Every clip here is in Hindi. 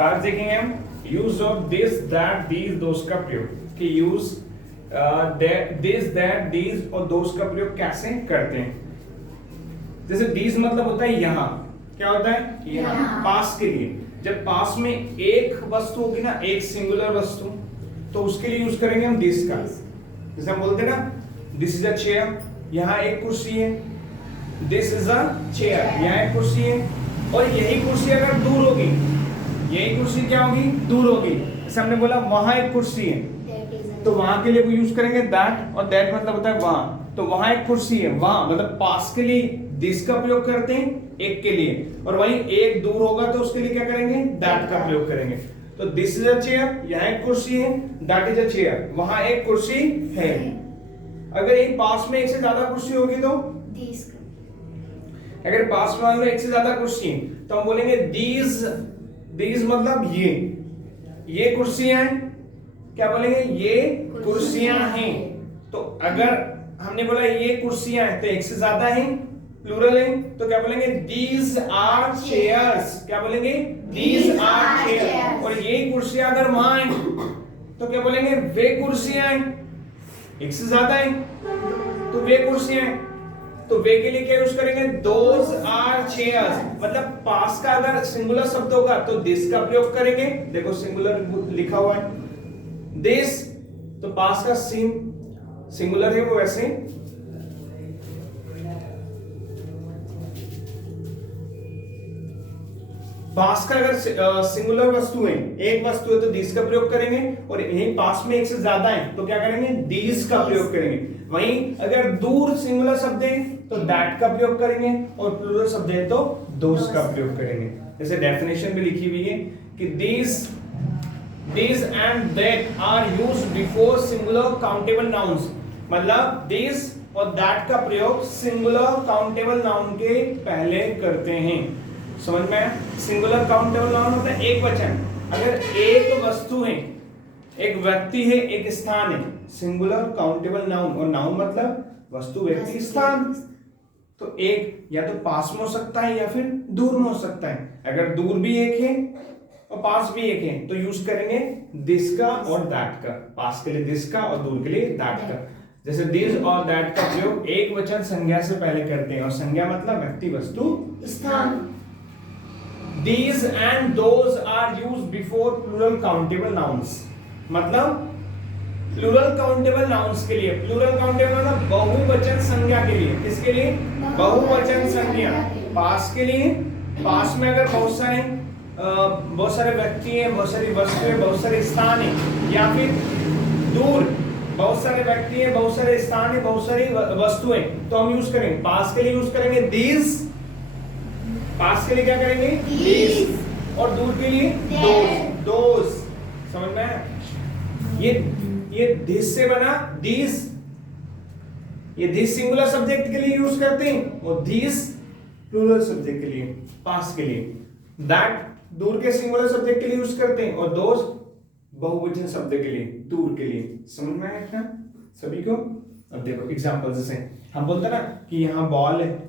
आज देखेंगे हम use of this that these those का प्रयोग कि यूज दिस दैट दीज और दोस का प्रयोग कैसे करते हैं। जैसे दीज मतलब होता है यहाँ, क्या होता है यहाँ, पास के लिए। जब पास में एक वस्तु होगी ना, एक सिंगुलर वस्तु, तो उसके लिए यूज करेंगे हम दिस का। जैसे हम बोलते हैं ना दिस इज अ चेयर, यहाँ एक कुर्सी है, दिस इज अ चेयर, यहाँ एक कुर्सी है। और यही कुर्सी अगर दूर होगी, यही कुर्सी क्या होगी, दूर होगी। जैसे हमने बोला वहां एक कुर्सी है, तो वहां के लिए वो यूज करेंगे दैट, और दैट मतलब होता है वहां। तो वहां एक कुर्सी है, वहां मतलब पास के लिए दिस का प्रयोग करते हैं एक के लिए, और वहीं एक दूर होगा तो उसके लिए क्या करेंगे, दैट का प्रयोग करेंगे। तो दिस इज अ चेयर, यहाँ एक कुर्सी है, दैट इज अ चेयर, वहां एक कुर्सी है। अगर एक पास में एक से ज्यादा कुर्सी होगी तो अगर पास में मान लो एक से ज्यादा कुर्सी है तो हम बोलेंगे दीज। दीज मतलब ये कुर्सियां हैं, क्या बोलेंगे, ये कुर्सियां हैं। तो अगर हमने बोला ये कुर्सियां हैं तो एक से ज्यादा है, प्लूरल है, तो क्या बोलेंगे, दीज आर चेयर्स। क्या बोलेंगे, दीज आर चेयर्स। और ये कुर्सियां अगर वहां हैं तो क्या बोलेंगे, वे कुर्सियां हैं। एक से ज्यादा है तो वे कुर्सियां हैं, तो वे के लिए क्या यूज करेंगे, दोज आर चेयर्स। मतलब पास का अगर सिंगुलर शब्द होगा तो दिस का प्रयोग करेंगे। देखो सिंगुलर लिखा हुआ है दिस, तो पास का सिंगुलर है वो वैसे। पास का अगर सिंगुलर वस्तु है, एक वस्तु है, तो दिस का प्रयोग करेंगे। और यही पास में एक से ज्यादा है तो क्या करेंगे, दीज का प्रयोग करेंगे। वहीं अगर दूर सिंगुलर शब्द है तो दैट का प्रयोग करेंगे, और प्लूरल शब्द है तो दोस का प्रयोग करेंगे। जैसे डेफिनेशन भी लिखी हुई है कि these and that are used before singular countable nouns। मतलब these और that का प्रयोग सिंगुलर काउंटेबल नाउन के पहले करते हैं। समझ में आया? सिंगुलर काउंटेबल नाउन होता है एक वचन। अगर एक वस्तु है, एक व्यक्ति है, एक स्थान है, सिंगुलर काउंटेबल नाउन। और नाउन मतलब वस्तु, व्यक्ति, स्थान। तो एक या तो पास में हो सकता है या फिर दूर में हो सकता है। अगर दूर भी एक है और पास भी एक है तो यूज करेंगे दिस का और दैट का। पास के लिए दिस का और दूर के लिए दैट का। जैसे दिस और दैट का प्रयोग एक वचन संज्ञा से पहले करते हैं, और संज्ञा मतलब व्यक्ति, वस्तु, स्थान। These and those are used before plural countable nouns। मतलब प्लूरल काउंटेबल नाउन्स के लिए, प्लूरल काउंटेबल मतलब बहुवचन संज्ञा के लिए। किसके लिए, बहुवचन संज्ञा। पास के लिए, पास में अगर बहुत सारे व्यक्ति हैं, बहुत सारी वस्तु है, बहुत सारे स्थान है। या फिर दूर बहुत सारे व्यक्ति हैं, बहुत सारे स्थान है, बहुत सारी वस्तु है, तो हम यूज करेंगे, पास के लिए यूज करेंगे दीज। पास के लिए क्या करेंगे, दीज। और दूर के लिए दोज। समझ में आया? ये दिस से बना दीज, ये दिस सिंगुलर सब्जेक्ट के लिए यूज करते हैं, और दीज प्लूरल सब्जेक्ट के लिए, पास के लिए। दैट दूर के सिंगुलर सब्जेक्ट के लिए यूज करते हैं, और दोज बहुवचन शब्द के लिए, दूर के लिए। समझ में आया क्या सभी को? अब देखो एग्जांपल, जैसे हम बोलते हैं ना कि यहाँ बॉल है,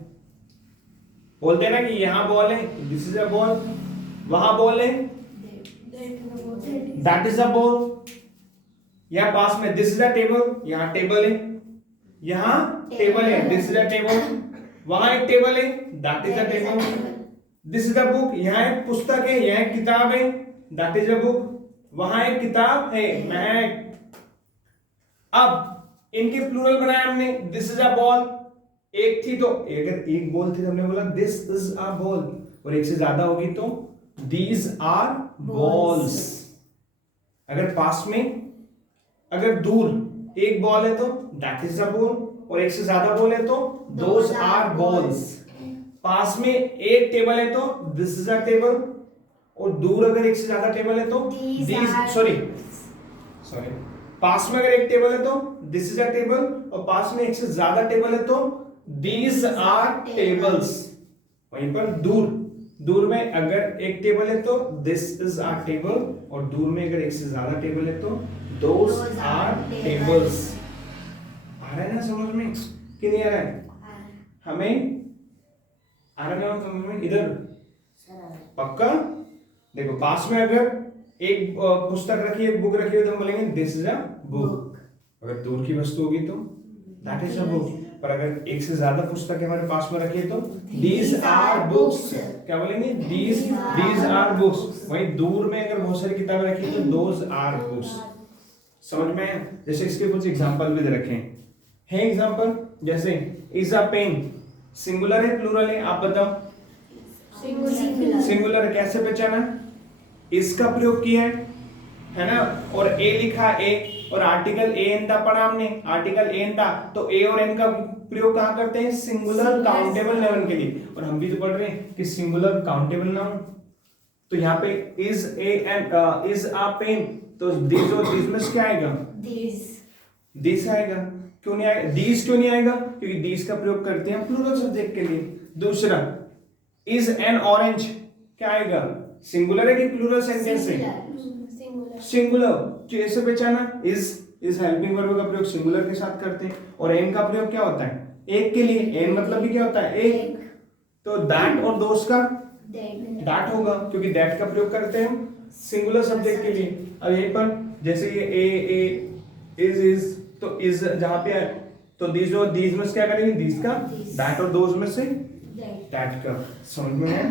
बोलते हैं ना कि यहाँ बॉल है, दिस इज अ बॉल। वहां बॉल है, दैट इज अ बॉल। यहाँ पास में दिस इज अ टेबल, यहाँ टेबल है, यहाँ टेबल है, दिस इज अ टेबल। वहां एक टेबल है, that is a table. This is a book, यहाँ एक पुस्तक है, यहाँ एक किताब है, दैट इज अ बुक। वहां एक किताब है, मैग। अब इनके प्लूरल बनाया हमने, दिस इज अ बॉल। एक थी तो अगर एक बॉल थी तो हमने बोला दिस इज अ बॉल, और एक से ज्यादा होगी तो दीज आर बॉल्स। अगर पास में, अगर दूर एक बॉल है तो दैट इज अ बॉल, और एक से ज्यादा बॉल है तो दोज आर बॉल्स। पास में एक टेबल है तो दिस इज अ टेबल, और दूर अगर एक से ज्यादा टेबल है तो दीज, सॉरी पास में अगर एक टेबल है तो दिस इज अ टेबल, और पास में एक से ज्यादा टेबल है तो दीज आर टेबल्स। वहीं पर दूर में अगर एक टेबल है तो दिस इज अ टेबल, और दूर में अगर एक से ज्यादा टेबल है तो दोज आर टेबल्स। आ रहा है ना समझ में कि नहीं आ रहा है? हमें आ रहा है समझ में? इधर पक्का? देखो पास में अगर एक पुस्तक रखी है, एक बुक रखी है, तो हम बोलेंगे दिस इज अ बुक। अगर दूर की वस्तु होगी तो दैट इज अ बुक। पर अगर एक से ज्यादा पुस्तक हमारे पास में रखी है तो दीज आर बुक्स। क्या बोलेंगे? These are books. वहीं दूर में अगर बहुत सारी किताबें रखी है तो दोज आर बुक्स। समझ में आया? जैसे इसके कुछ एग्जांपल भी दे रखे हैं एग्जांपल, जैसे इज अ पेन सिंगुलर है प्लूरल है? आप बताओ। सिंगुलर। कैसे पहचाना? इसका प्रयोग किया है ना, और ए लिखा ए, और आर्टिकल ए एन था पढ़ा हमने, आर्टिकल एन था, तो ए और एन का प्रयोग कहां करते हैं? सिंगुलर काउंटेबल नाउन के लिए। और हम भी तो पढ़ रहे हैं कि सिंगुलर काउंटेबल नाउन। तो यहाँ पे is a an is a pen, तो दिस और दिस में क्या आएगा? दिस आएगा। क्यों नहीं आएगा? दिस क्यों नहीं आएगा? क्योंकि दिस का प्रयोग करते हैं प्लूरल सब्जेक्ट के लिए। दूसरा, इज एन ऑरेंज, क्या आएगा? सिंगुलर है कि प्लूरल सेंटेंस है? सिंगुलर। कैसे पहचाना? इज हेल्पिंग वर्ब का प्रयोग सिंगुलर के साथ करते हैं, और एन का प्रयोग क्या होता है? एक के लिए। एन मतलब भी क्या होता है? एक। तो दैट और दोस्त का दैट होगा, क्योंकि दैट का प्रयोग करते हैं हम सिंगुलर सब्जेक्ट के लिए। अब यहीं पर जैसे ये ए इज तो इज जहां पे है, तो दीज और दीज में से क्या करेंगे? दीज का। दैट और दोज में से दैट का। समझ में है?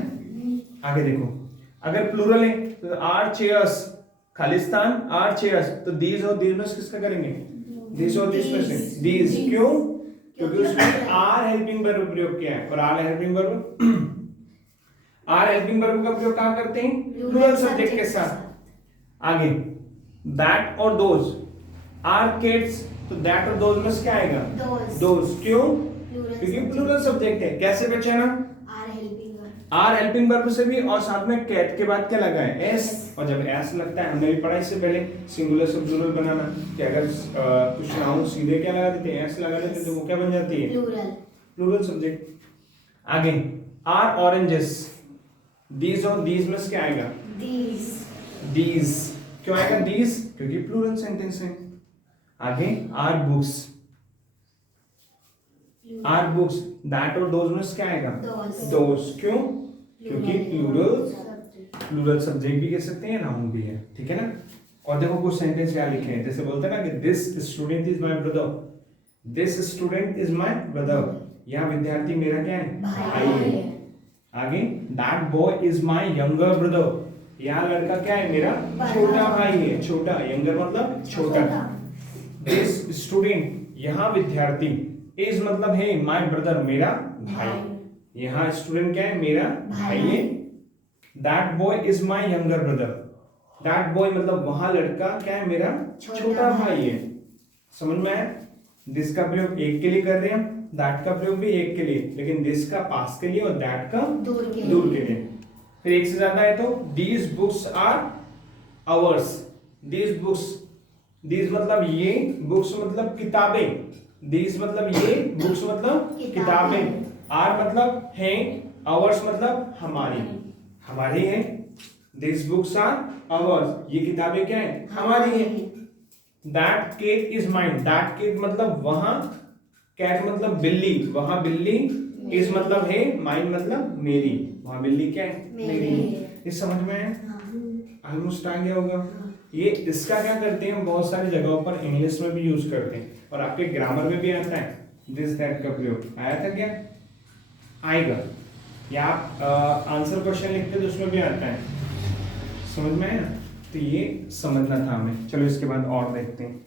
आगे देखो, अगर प्लूरल है तो are chairs, Khalistan are chairs, तो दीज और दीज में से किसका करेंगे? दीज और दीज में से दीज। क्यों? क्योंकि उसमें आर हेल्पिंग वर्ब प्रयोग किया है, और आर हेल्पिंग वर्ब का प्रयोग कहां करते हैं? प्लूरल सब्जेक्ट के साथ। आगे, दैट और दोज, आर किड्स, तो दैट और दोज में से क्या आएगा? दोज। क्यों? क्योंकि प्लूरल सब्जेक्ट है। कैसे पहचाना? आर हेल्पिंग वर्ब से भी, और साथ में कैट के बाद क्या लगा है? एस। और जब एस लगता है, हमने भी पढ़ा इससे पहले सिंगुलर से प्लूरल बनाना, कि अगर कुछ नाउन सीधे क्या लगा देते हैं? एस लगा देते हैं, तो वो क्या बन जाती है? Plural subject. आगे, आर ऑरेंजेस, दीज और दीज में क्या आएगा? दीज। क्यों आएगा दीज? क्योंकि प्लूरल सेंटेंस है। आगे, are books, are books, that और दोज में क्या आएगा? दोज। क्यों? क्योंकि प्लूरल सब्जेक्ट भी कह सकते हैं, नाउन भी है। ठीक है ना? और देखो कुछ सेंटेंस क्या लिखे हैं, जैसे बोलते हैं ना कि this student is my brother, this student is my brother, यह विद्यार्थी मेरा क्या है? भाई है। आगे, that boy is my younger brother, यह लड़का क्या है? मेरा छोटा भाई है। छोटा, यंगर मतलब छोटा। दिस स्टूडेंट, यहाँ विद्यार्थी, इज मतलब है माय ब्रदर, मेरा भाई। यहाँ स्टूडेंट क्या है? मेरा भाई है। That boy is my younger brother, that boy मतलब वहां लड़का क्या है? मेरा छोटा भाई है। समझ में आया? दिस का प्रयोग एक के लिए कर रहे हैं, दैट का प्रयोग भी एक के लिए, लेकिन दिस का पास के लिए और दैट का दूर के लिए। फिर एक से ज्यादा है तो these books are ours, these books, these मतलब ये, बुक्स मतलब किताबें, दीज मतलब ये, बुक्स मतलब किताबें, आर मतलब है, आवर्स मतलब हमारी, हमारी है। दिस बुक्स आर आवर्स, ये किताबें क्या है? हमारी है। That cat is mine, that cat मतलब वहां, कैट मतलब बिल्ली, वहां बिल्ली, इज मतलब है, माइन मतलब मेरी, वहां बिल्ली क्या है? मेरी। इस समझ में है? ऑलमोस्ट आ गया होगा। ये इसका क्या करते हैं, बहुत सारी जगहों पर इंग्लिश में भी यूज करते हैं, और आपके ग्रामर में भी आता है दिस दैट का प्रयोग। आया था क्या? आएगा, या आप आंसर क्वेश्चन लिखते तो उसमें भी आता है। समझ में आया? तो ये समझना था हमें। चलो इसके बाद और देखते हैं।